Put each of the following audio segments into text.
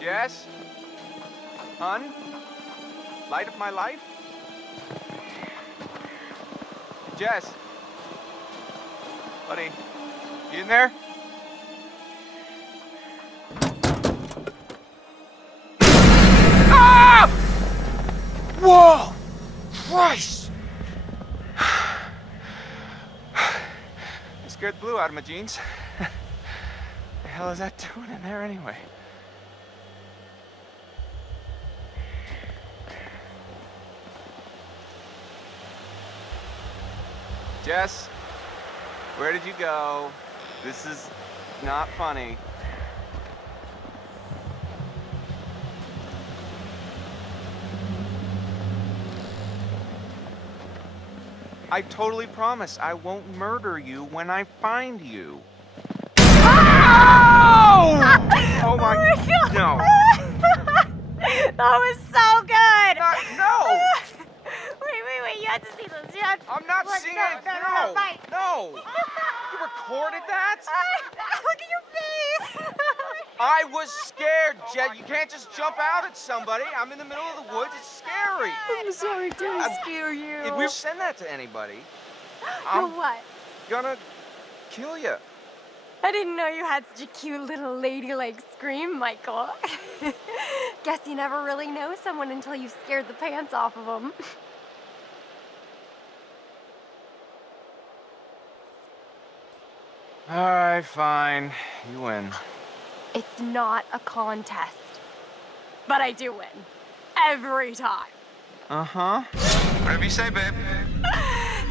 Jess? Hun? Light of my life? Jess? Buddy, you in there? Ah! Whoa! Christ! I scared the blue out of my jeans. The hell is that doing in there anyway? Jess, where did you go? This is not funny. I totally promise I won't murder you when I find you. Oh! Oh my God. No. That was so good. No. Wait, you had to see this. You had... I'm not seeing it. No, right. No. You recorded that? Look at your face. I was scared, Jet. You can't just jump out at somebody. I'm in the middle of the woods. It's scary. I'm sorry, did I scare you? If we send that to anybody, You're I'm what? gonna kill you. I didn't know you had such a cute little ladylike scream, Michael. Guess you never really know someone until you've scared the pants off of them. All right, fine. You win. It's not a contest. But I do win. Every time. Uh-huh. Whatever you say, babe.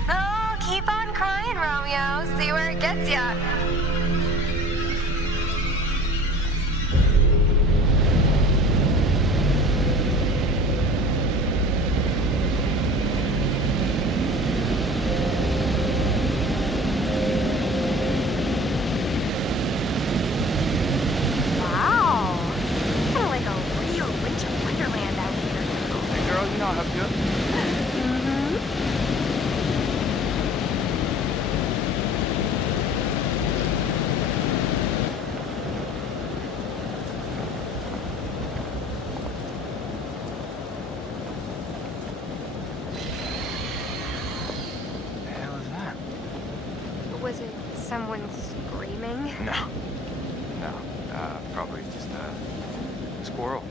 Oh, keep on crying, Romeo. See where it gets ya. Was it someone screaming? No. Probably just a squirrel.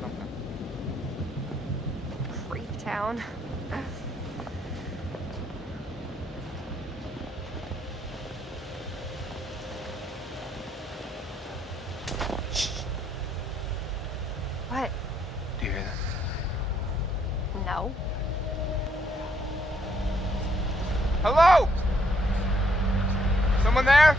Something. Freak town. What? Do you hear that? No. Hello? Someone there?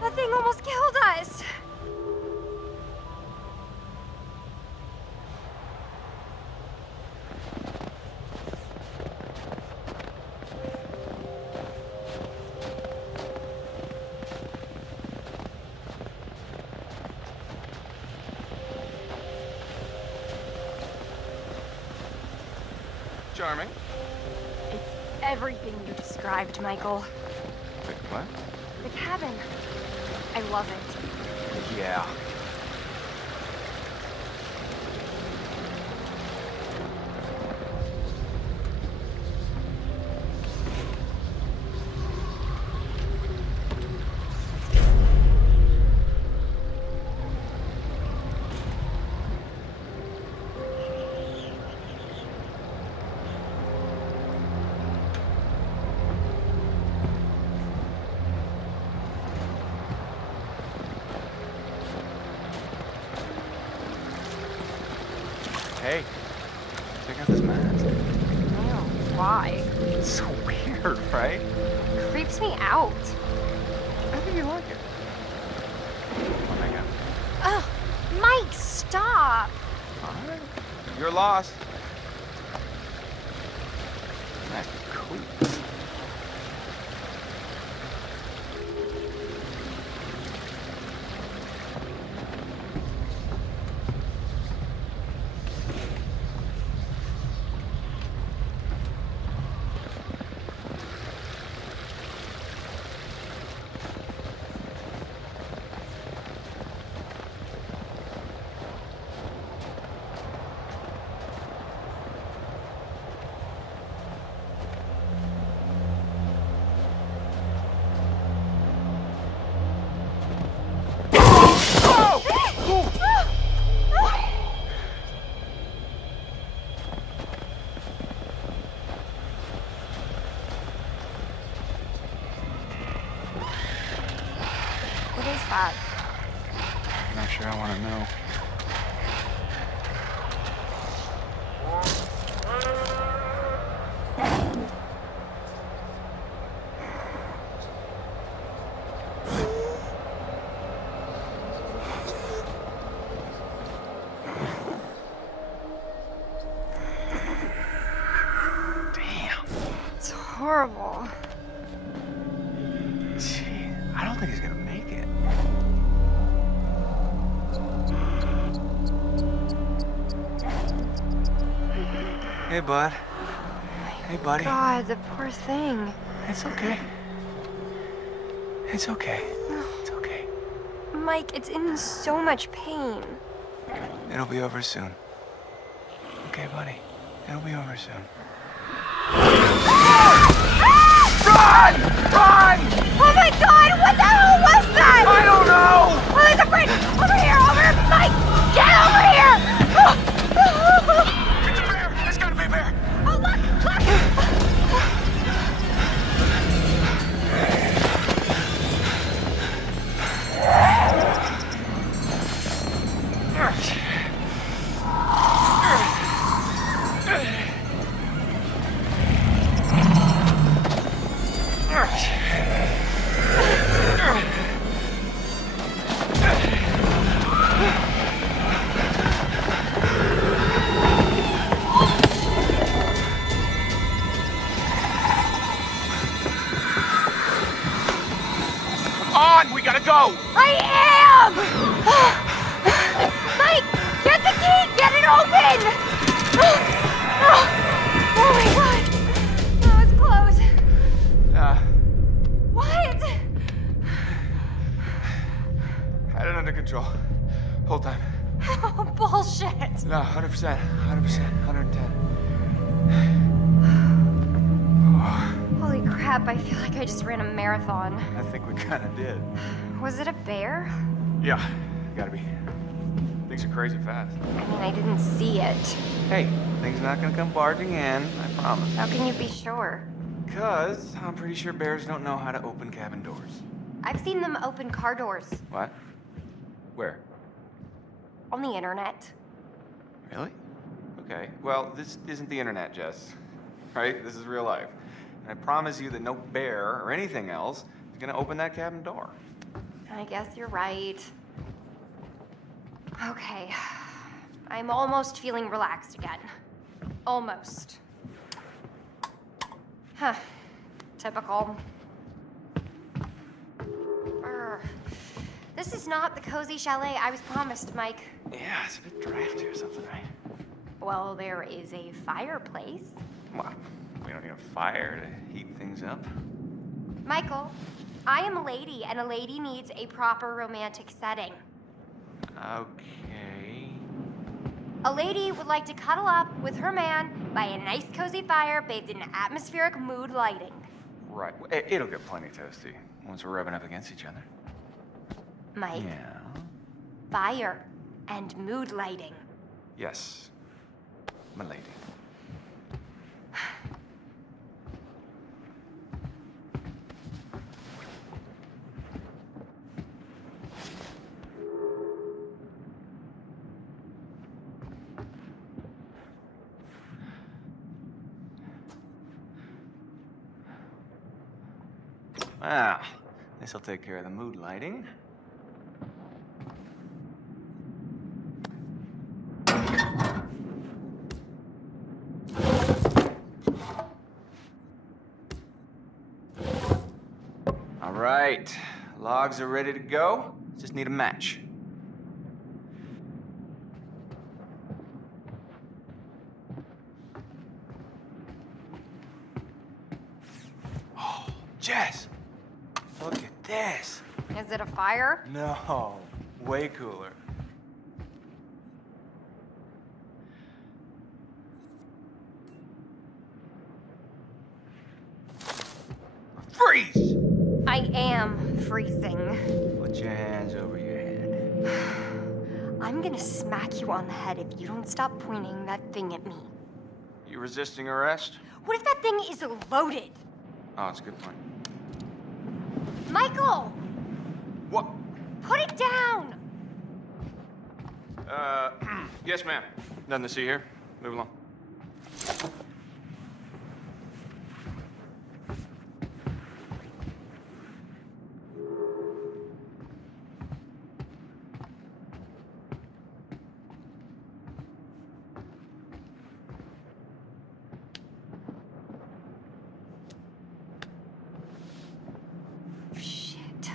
That thing almost killed us. Charming. It's everything you described, Michael. Wait, what? The cabin. I love it. Yeah. Hey, check out this mask. Ew, why? It's so weird, right? It creeps me out. I think you like it. Oh my God. Ugh, Mike, stop. All right. You're lost. That creep. taste that? I'm not sure I want to know. It's horrible. Gee, I don't think he's gonna make it. Hey, bud. Hey, buddy. God, the poor thing. It's okay. It's okay. It's okay. Mike, it's in so much pain. It'll be over soon. Okay, buddy. It'll be over soon. Run! Run! Oh my God, what the hell was that? I don't know! Oh, there's a friend! Over here! Mike! Get over here! It's a bear! It's gotta be a bear! Oh, look! On! We gotta go! I am! Mike, get the key! Get it open! Oh my God! That was close. What? Had it under control. Whole time. Oh, bullshit. No, 100%. 100%. 110. Holy crap, I feel like I just ran a marathon. I think we kinda did. Was it a bear? Yeah, gotta be. Things are crazy fast. I mean, I didn't see it. Hey, things not gonna come barging in, I promise. How can you be sure? Because I'm pretty sure bears don't know how to open cabin doors. I've seen them open car doors What? Where? on the internet. Really? Okay. Well, this isn't the internet, Jess. Right? This is real life. And I promise you that no bear or anything else is gonna open that cabin door. I guess you're right. Okay. I'm almost feeling relaxed again. Almost. Huh. Typical. Urgh. This is not the cozy chalet I was promised, Mike. Yeah, it's a bit drafty or something, right? Well, there is a fireplace. Well, we don't need a fire to heat things up. Michael, I am a lady, and a lady needs a proper romantic setting. Okay. A lady would like to cuddle up with her man by a nice cozy fire bathed in atmospheric mood lighting. Right. It'll get plenty toasty once we're rubbing up against each other. Mike, Yeah. fire and mood lighting. Yes, my lady. Wow, this'll take care of the mood lighting. All right, logs are ready to go. Just need a match. Oh, Jess, look at this. Is it a fire? No, way cooler. Freeze! I am freezing. Put your hands over your head. I'm gonna smack you on the head if you don't stop pointing that thing at me. You resisting arrest? What if that thing is loaded? Oh, it's a good point. Michael! What? Put it down! Yes, ma'am. Nothing to see here. Move along. Shit.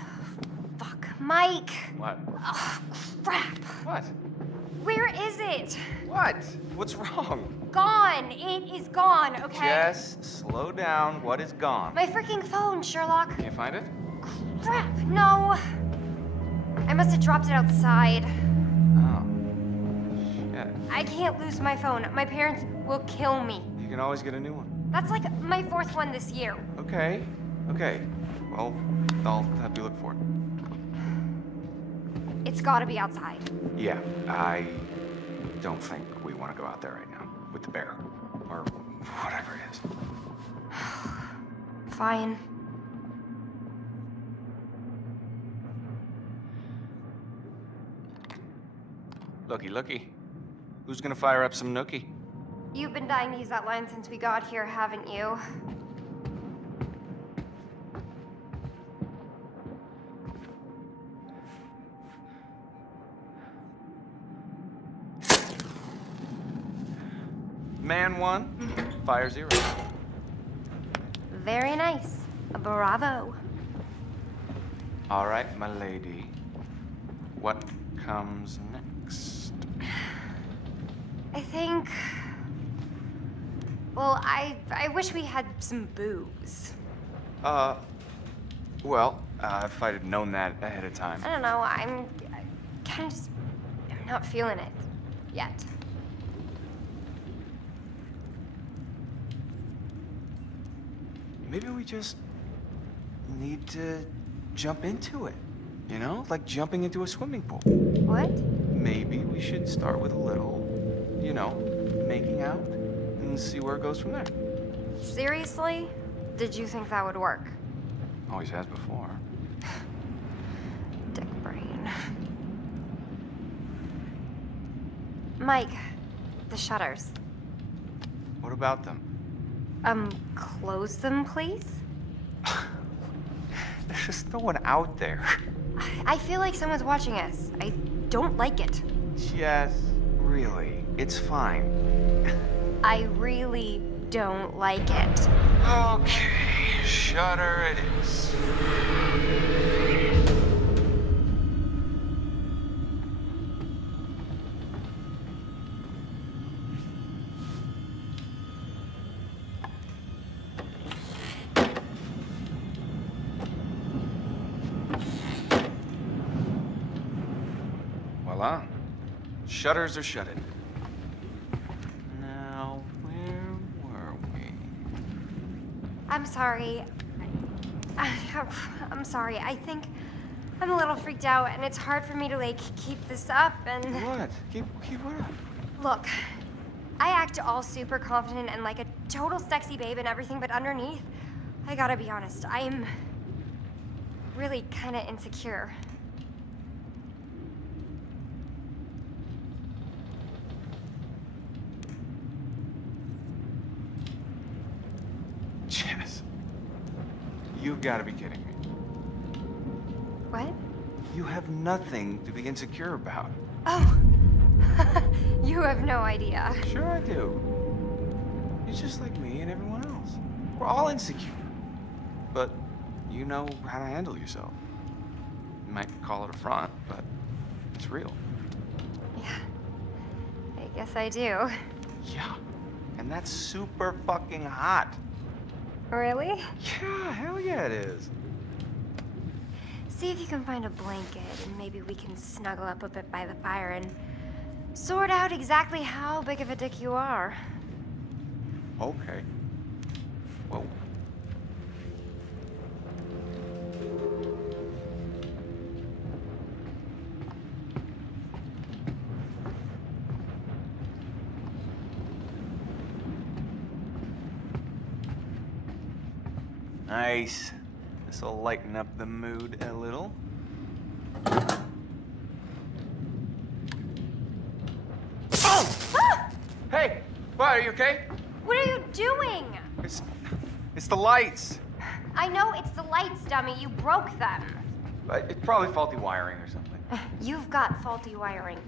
Fuck. Mike! What? Oh, crap. What? Where is it? What? What's wrong? Gone. It is gone, okay? Jess, slow down. What is gone? My freaking phone, Sherlock. Can't find it? Crap. No. I must have dropped it outside. Oh. Shit. I can't lose my phone. My parents will kill me. You can always get a new one. That's like my 4th one this year. Okay. Okay. Well, I'll have you look for it. It's gotta be outside. Yeah, I don't think we want to go out there right now with the bear. Or whatever it is. Fine. Looky. Who's gonna fire up some nookie? You've been dying to use that line since we got here, haven't you? Man 1, fire 0. Very nice. Bravo. All right, my lady. What comes next? I think... Well, I wish we had some booze. Well, if I'd have known that ahead of time. I don't know, I'm kind of just... I'm not feeling it. Yet. Maybe we just need to jump into it. You know, like jumping into a swimming pool. What? Maybe we should start with a little, you know, making out and see where it goes from there. Seriously? Did you think that would work? Always has before. Dick brain. Mike, the shutters. What about them? Close them, please? There's just no one out there. I feel like someone's watching us. I don't like it. Jess, really, it's fine. I really don't like it. Okay, shutter it is. Voila. Shutters are shutted. Now, where were we? I'm sorry. I'm sorry. I think I'm a little freaked out, and it's hard for me to, like, keep this up, and... What? Keep what up? Look, I act all super confident and like a total sexy babe and everything, but underneath, I gotta be honest, I'm really kind of insecure. Jess, you've got to be kidding me. What? You have nothing to be insecure about. Oh, you have no idea. Sure I do. You're just like me and everyone else. We're all insecure. But you know how to handle yourself. You might call it a front, but it's real. Yeah, I guess I do. Yeah, and that's super fucking hot. Really? Yeah, hell yeah it is. See if you can find a blanket and maybe we can snuggle up a bit by the fire and sort out exactly how big of a dick you are. Okay. Whoa. Nice. This'll lighten up the mood a little. What, are you okay? What are you doing? It's the lights. I know it's the lights, dummy. You broke them. But it's probably faulty wiring or something. You've got faulty wiring.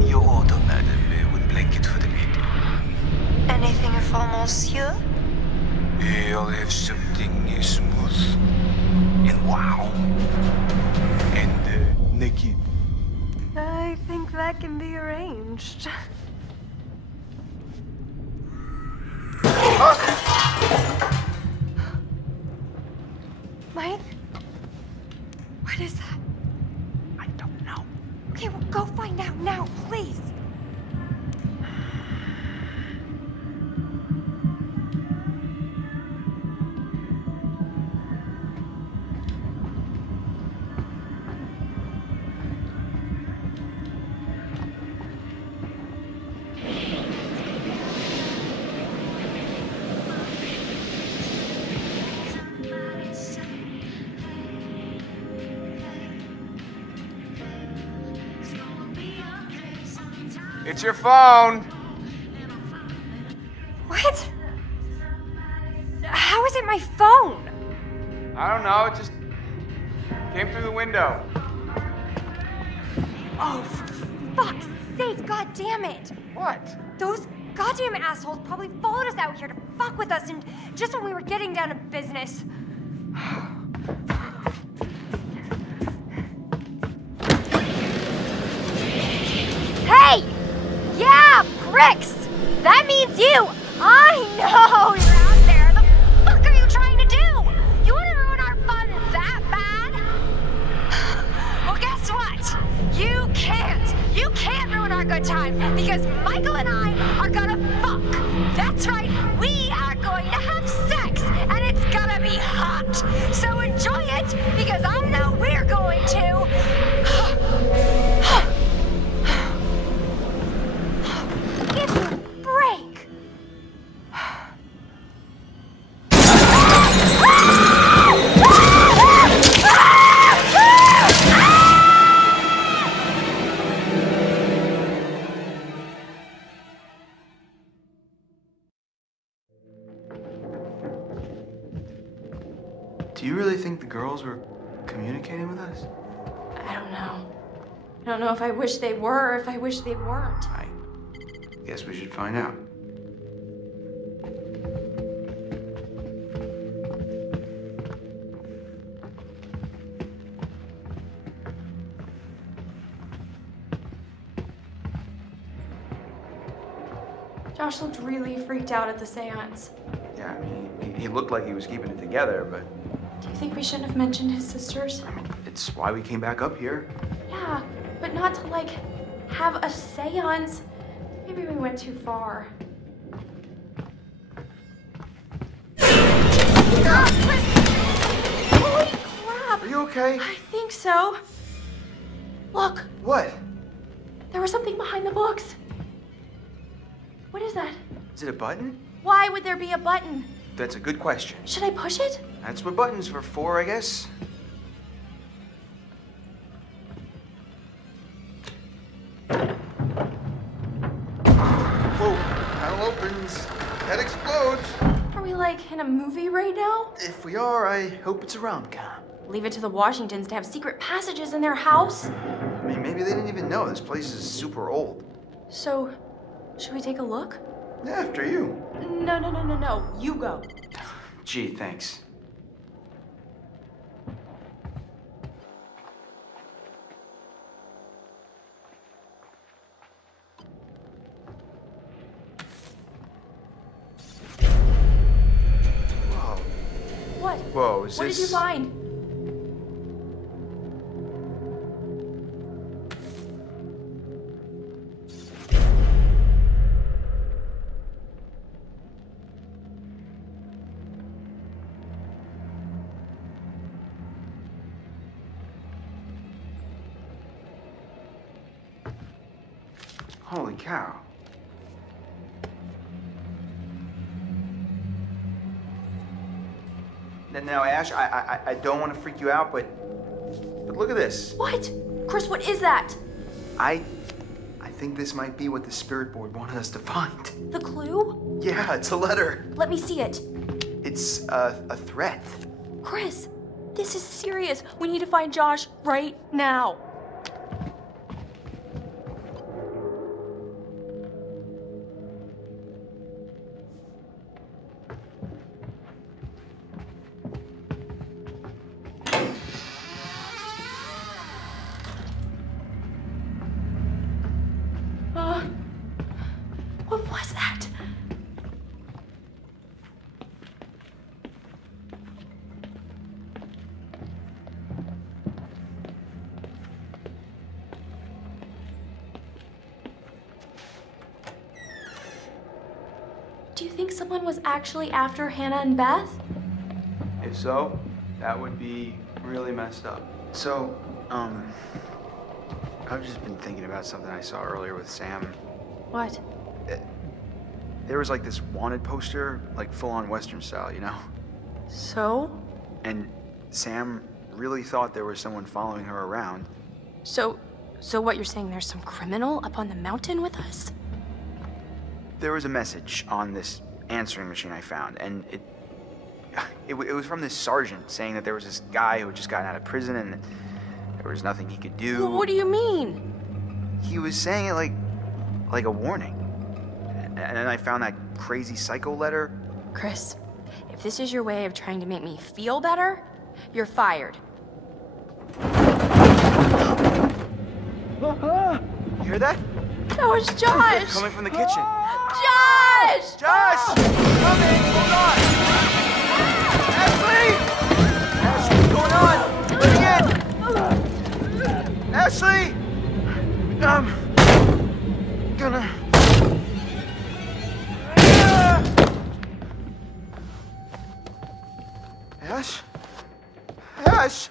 Your order, madam. One blanket for the bed. Anything for monsieur? I'll have something smooth and wow and naked. I think that can be arranged. Mike? What is that? I don't know. Okay, well, go find out now, please. It's your phone. What? How is it my phone? I don't know. It just came through the window. Oh, for fuck's sake, god damn it! What? Those goddamn assholes probably followed us out here to fuck with us, and just when we were getting down to business. Hey! Yeah, pricks! That means you! I know you're out there! The fuck are you trying to do? You wanna ruin our fun that bad? Well, guess what? You can't! You can't ruin our good time, because Michael and I are gonna fuck! That's right, we are going to have sex, and it's gonna be hot! So enjoy it, because I know we're going to! Give me a break! Do you really think the girls were communicating with us? I don't know. I don't know if I wish they were or if I wish they weren't. I guess we should find out. Josh looked really freaked out at the seance. Yeah, I mean, he looked like he was keeping it together, but Do you think we shouldn't have mentioned his sisters? I mean, it's why we came back up here. Yeah, but not to, like, have a seance. Maybe we went too far. Holy crap! Are you okay? I think so. Look, What? there was something behind the books. What is that? Is it a button? Why would there be a button? That's a good question. Should I push it? That's what buttons were for, I guess. Whoa, panel opens. That explodes. Are we like in a movie right now? If we are, I hope it's a rom-com. Leave it to the Washingtons to have secret passages in their house? I mean, maybe they didn't even know this place is super old. So, should we take a look? After you. No. You go. Gee, thanks. Whoa. Whoa, is What this... did you find? Holy cow. Now, Ash, I don't want to freak you out, but look at this. What? Chris, what is that? I think this might be what the spirit board wanted us to find. The clue? Yeah, it's a letter. Let me see it. It's a threat. Chris, this is serious. We need to find Josh right now. What was that? Do you think someone was actually after Hannah and Beth? If so, that would be really messed up. So, I've just been thinking about something I saw earlier with Sam. What? There was like this wanted poster, like full-on Western style, you know? So? And Sam really thought there was someone following her around. So what you're saying, there's some criminal up on the mountain with us? There was a message on this answering machine I found, and it was from this sergeant saying that there was this guy who had just gotten out of prison and there was nothing he could do. Well, what do you mean? He was saying it like a warning. And then I found that crazy psycho letter. Chris, if this is your way of trying to make me feel better, you're fired. You hear that? That was Josh! Coming from the kitchen. Josh! Josh! Coming! Hold on! Ashley! Ashley, what's going on? Let me in! Ashley! Gonna... Ash? Ash!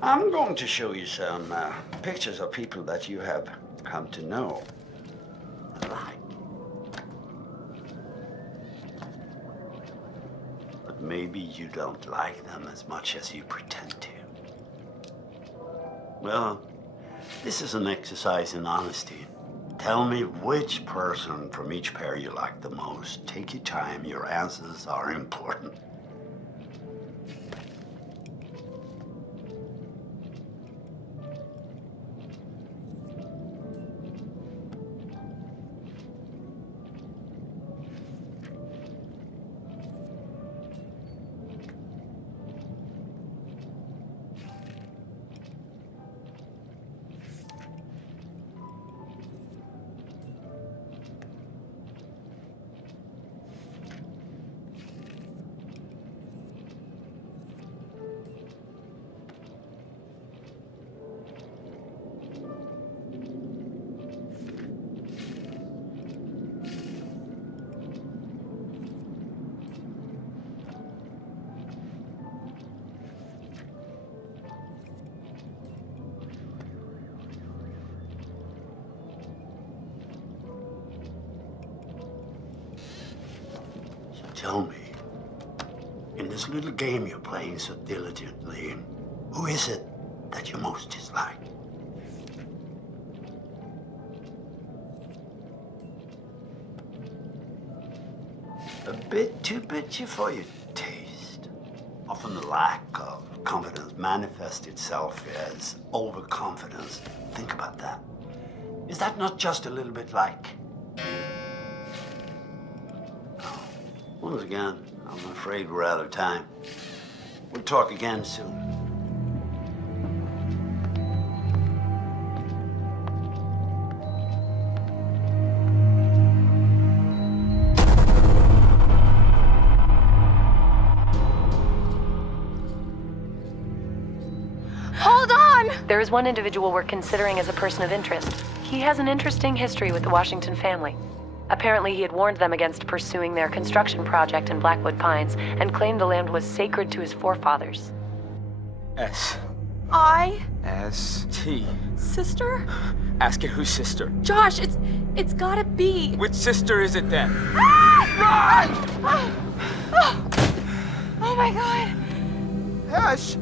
I'm going to show you some pictures of people that you have come to know and like. But maybe you don't like them as much as you pretend to. Well, this is an exercise in honesty. Tell me which person from each pair you like the most. Take your time, your answers are important. tell me, in this little game you're playing so diligently, who is it that you most dislike? A bit too bitchy for your taste. Often the lack of confidence manifests itself as overconfidence. Think about that. Is that not just a little bit like... Oh, once again, I'm afraid we're out of time. We'll talk again soon. Hold on! There is one individual we're considering as a person of interest. He has an interesting history with the Washington family. Apparently, he had warned them against pursuing their construction project in Blackwood Pines and claimed the land was sacred to his forefathers. S. I... S. T. Sister? Ask it whose sister. Josh, it's gotta be. Which sister is it then? Run! Oh my god. Ash!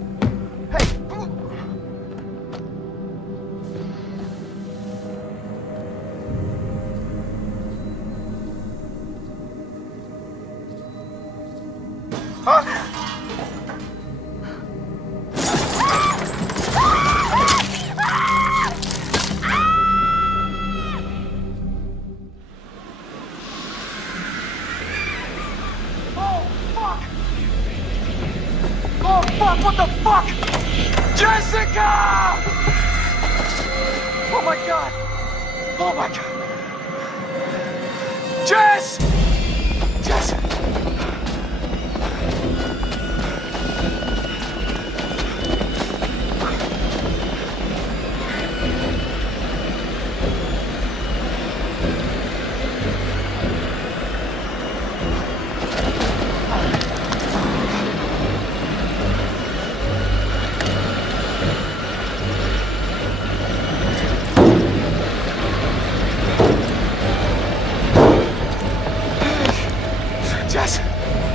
Hey! Oh, fuck! What the fuck? Jessica! Oh my god! Oh my god! Jess! Jess!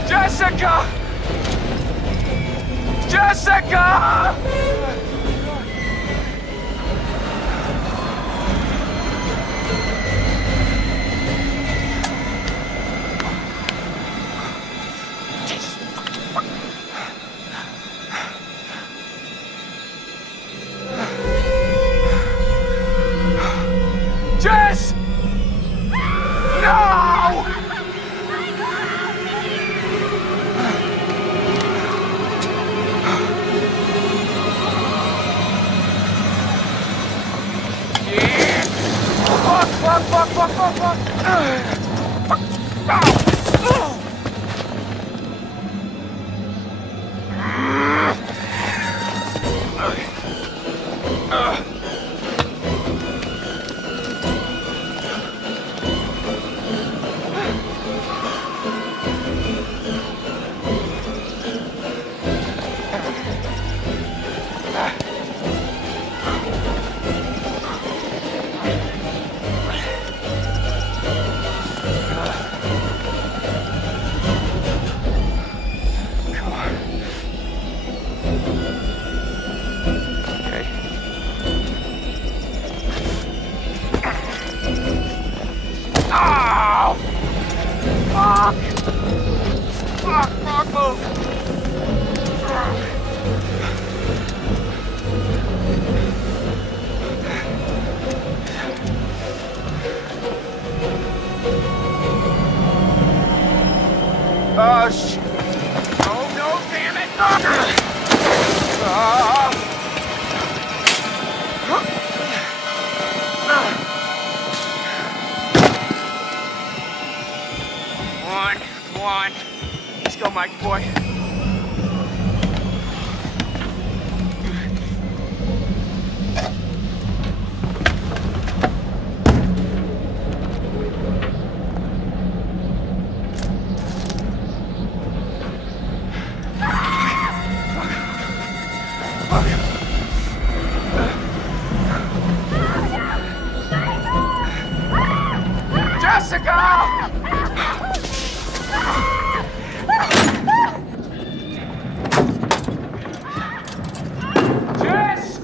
Jessica! Jessica! Jess! No! Oh, shit. Oh, no, damn it. Come on. Let's go, Mike boy. Jessica! Jess!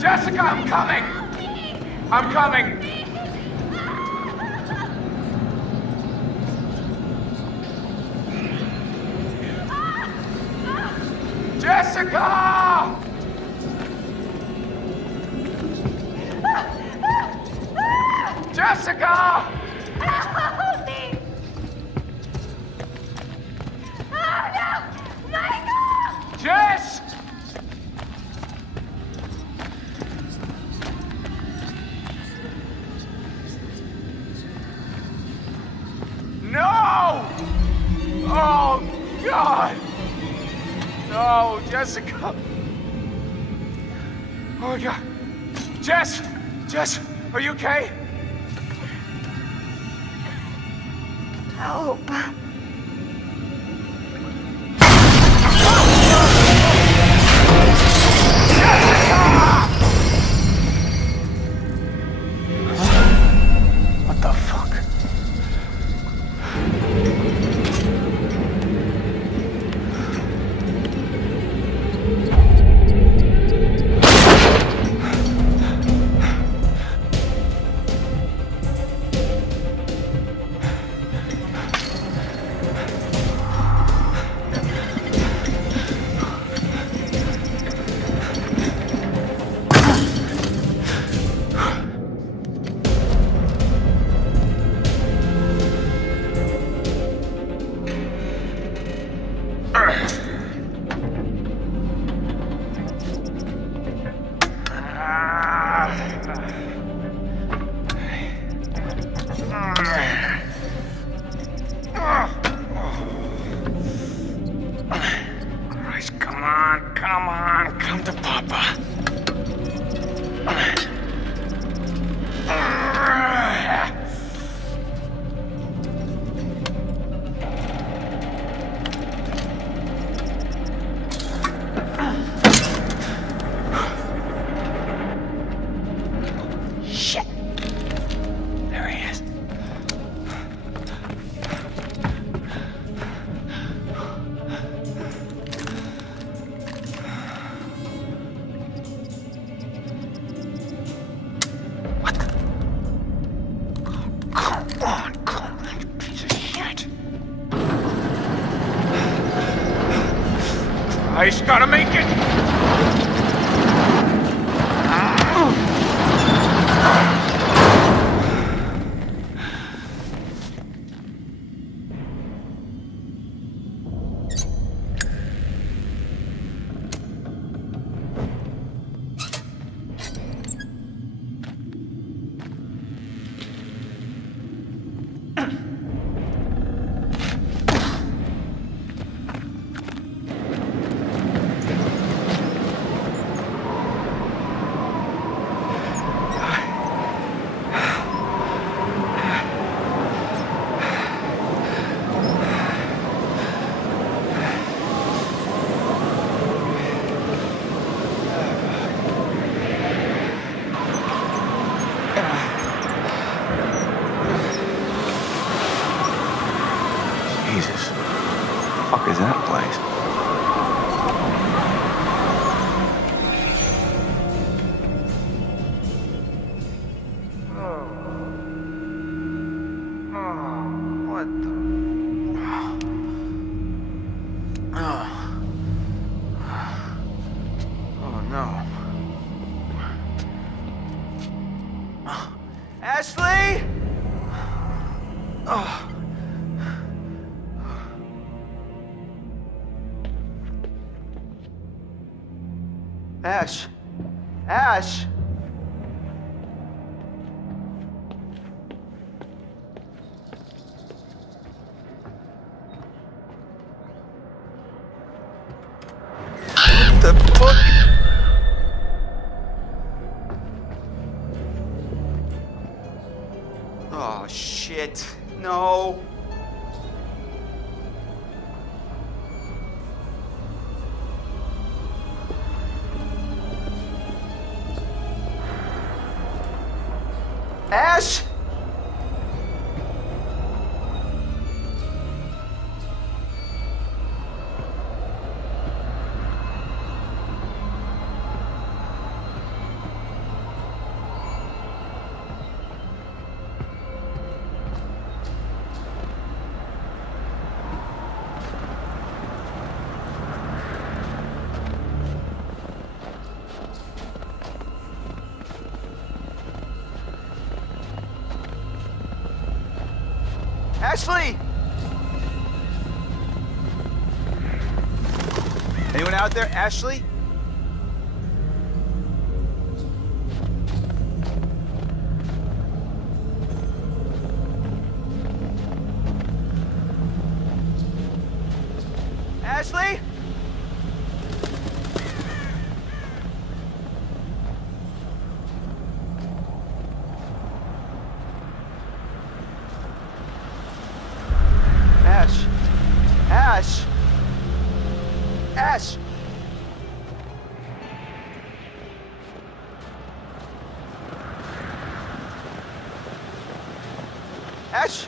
Jessica, I'm coming! I'm coming! Jessica! Jessica! Help me! Oh no! Michael! Jess! No! Oh, God! No, Jessica! Oh, my God. Jess! Jess, are you okay? Help. What the fuck? Christ, come on, come to Papa. Shit. There he is. What the? Come on, you piece of shit. Christ, gotta make it. Jesus. The fuck is that place? What the? Oh no. Ashley! Oh. Ash. Ash. What the fuck? Oh shit. No. Ash! Ashley! Anyone out there? Ashley? Ashley? Ash. Ash. Ash. Ash.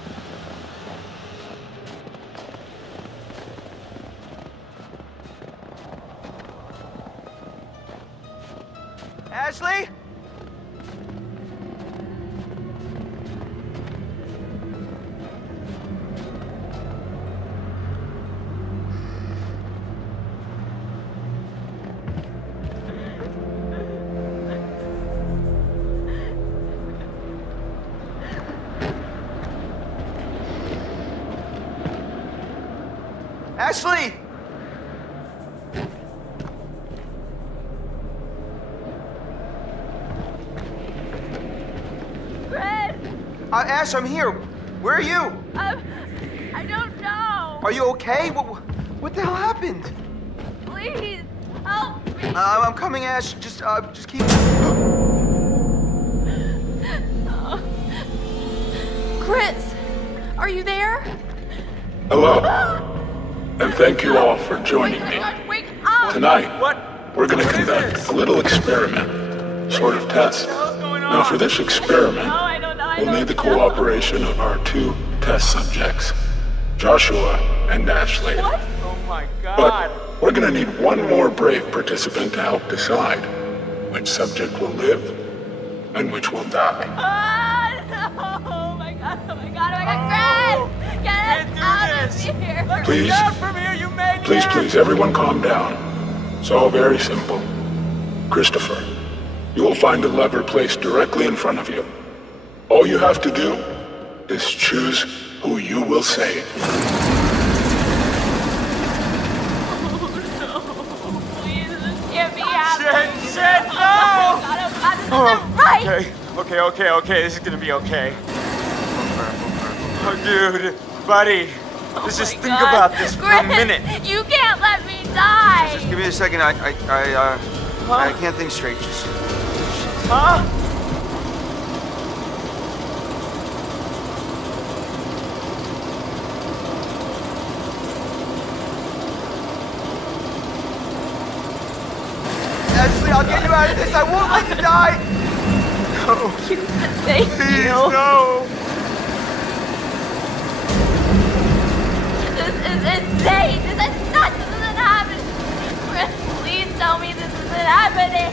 Ashley? Ashley! Ash, I'm here. Where are you? I don't know. Are you okay? What the hell happened? Please, help me. I'm coming, Ash. Just keep... Chris, are you there? Hello. And thank you all for joining me. Wake up! Tonight, What? we're going to What is conduct this? a little experiment, sort of test. Now for this experiment, we'll need the cooperation of our two test subjects, Joshua and Ashley. What? Oh my But God. we're going to need one more brave participant to help decide which subject will live and which will die. No! Oh my God! Oh my God! Oh my God! Chris, get us out of here! Let Please. me down from here, you maniac! Please, everyone calm down. It's all very simple. Christopher, you will find a lever placed directly in front of you. All you have to do is choose who you will save. Please, this can't be happening. Shit, no! Oh God, this isn't right! Okay, this is gonna be okay. Oh, dude, buddy, let's just think about this for a Chris, minute. You can't let me die! Just give me a second. I can't think straight. Just... Huh? Ashley, I'll get you out of this. I won't let you die. No. Thank Please, you. no! This is insane! This is nuts! This isn't happening! Chris, please tell me this isn't happening!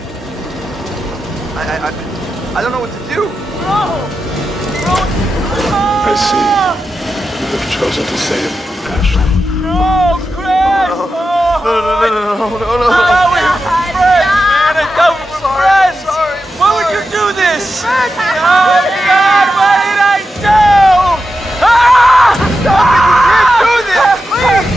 I don't know what to do. I see. You have chosen to save Ashley. No, Chris! No. Oh, we were friends, man! I thought we were friends! Sorry. Why would you do this? Oh, God, what did I do? Ah! Stop it! You can't do this! Please!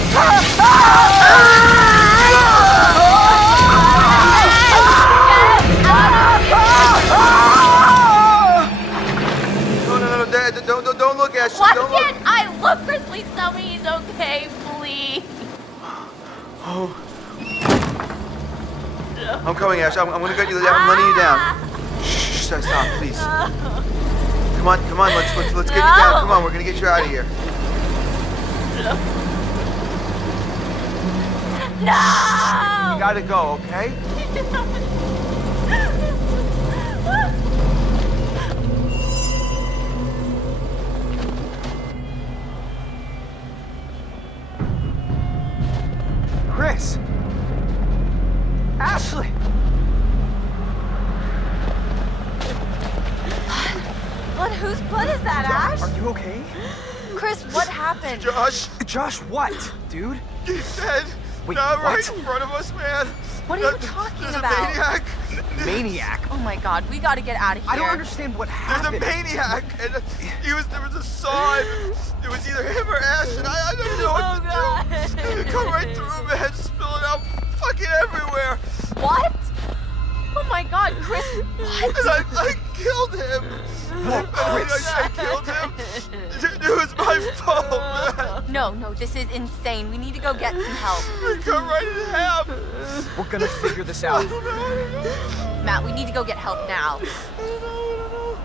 No, don't look, Ashley. Why Don't look. can't I look? Chris, please tell me he's okay, please. I'm coming, Ash. I'm gonna get you. I'm letting you down. Shh, stop, please. Come on. Let's get you down. Come on, we're gonna get you out of here. No! You gotta go, okay? Chris! Ashley! What? Whose blood is that, Ash? Are you okay? Chris, what happened? Josh! Josh, what, dude? He said Wait, Not right what? in front of us, man. What are you talking There's about? a maniac. Maniac? Oh my god, we gotta get out of here. I don't understand what happened. There's a maniac, and there was a saw, and it was either him or Ash, and I don't know what to do. Come right through, man, spilling out fucking everywhere. What? Oh my god, Chris, what? And I killed him. I killed him. It was my fault, man. No, this is insane. We need to go get some help. I cut right in half. We're gonna figure this out. I don't know. Matt, we need to go get help now. I don't know.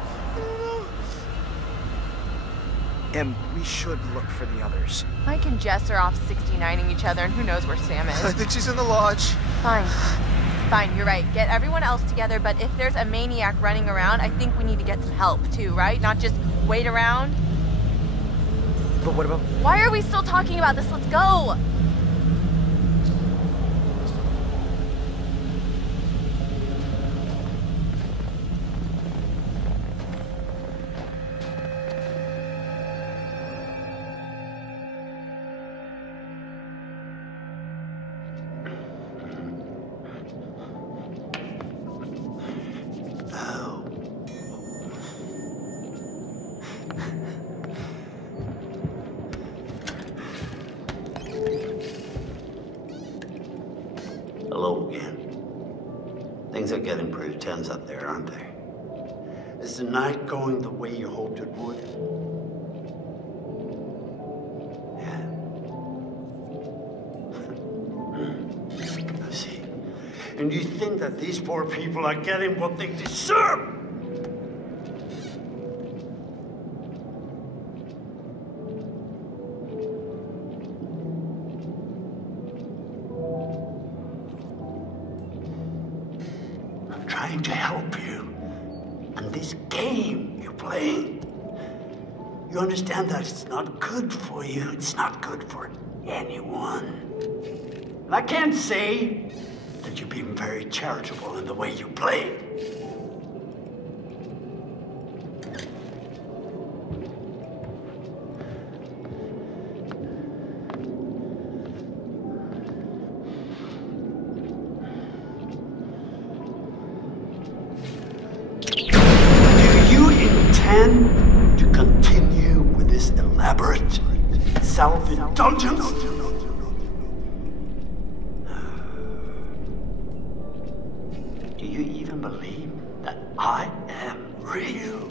Em, we should look for the others. Mike and Jess are off 69ing each other, and who knows where Sam I is. think she's in the lodge. Fine, you're right. Get everyone else together, but if there's a maniac running around, I think we need to get some help too, right? Not just wait around. But what about... Why are we still talking about this? Let's go! Hello again. Things are getting pretty tense up there, aren't they? Is the night going the way you hoped it would? Yeah. I see. And you think that these poor people are getting what they deserve? Trying to help you. And this game you're playing, you understand that it's not good for you. It's not good for anyone. And I can't say that you're being very charitable in the way you play. To continue with this elaborate self-indulgence? Do you even believe that I am real?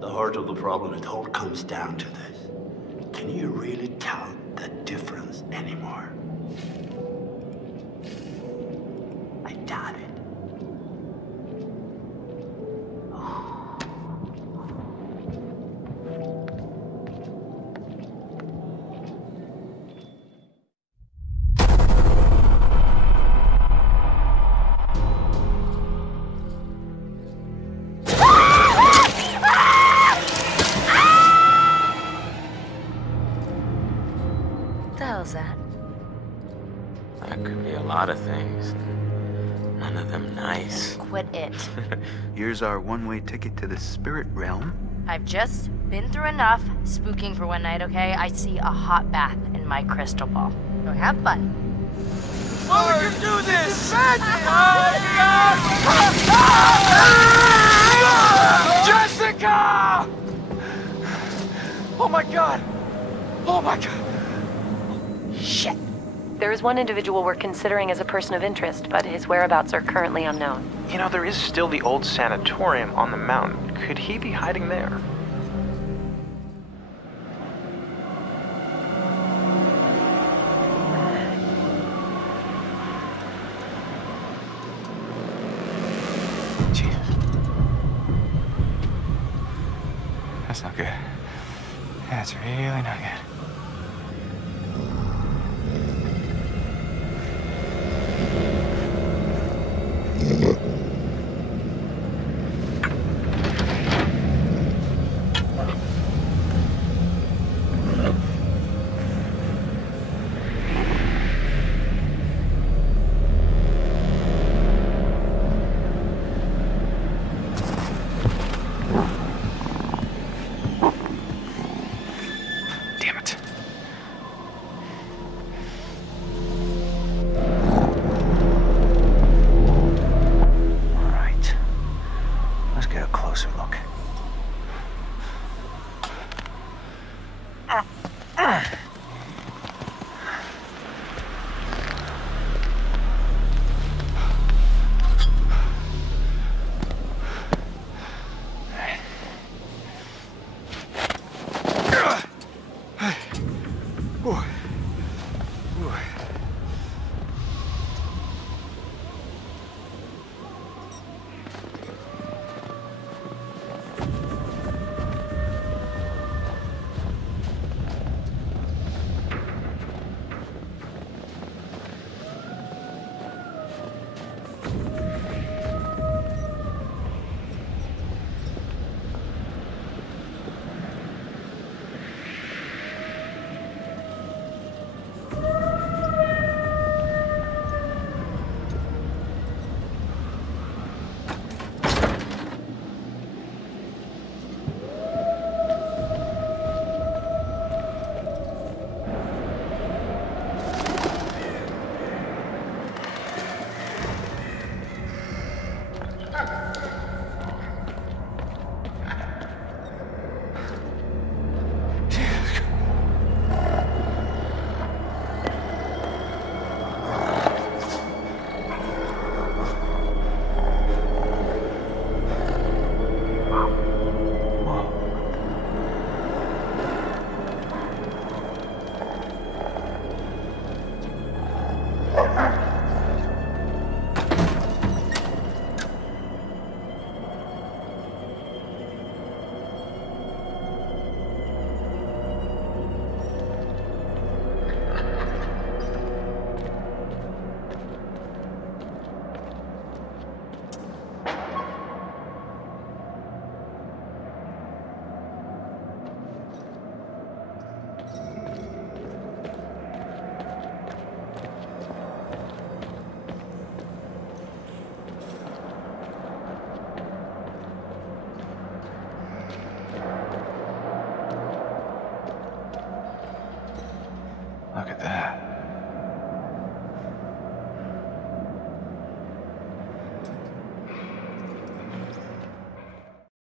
The heart of the problem, it all comes down to this. Can you really tell the difference anymore? I doubt it. What the hell's that? That could be a lot of things. None of them nice. Quit it. Here's our one-way ticket to the spirit realm. I've just been through enough spooking for one night, okay? I see a hot bath in my crystal ball. So have fun. Oh, we can do this! Jessica! Oh my god! Oh my god! Shit. There is one individual we're considering as a person of interest, but his whereabouts are currently unknown. You know, there is still the old sanatorium on the mountain. Could he be hiding there? Jesus. That's not good. That's really not good. Look at that.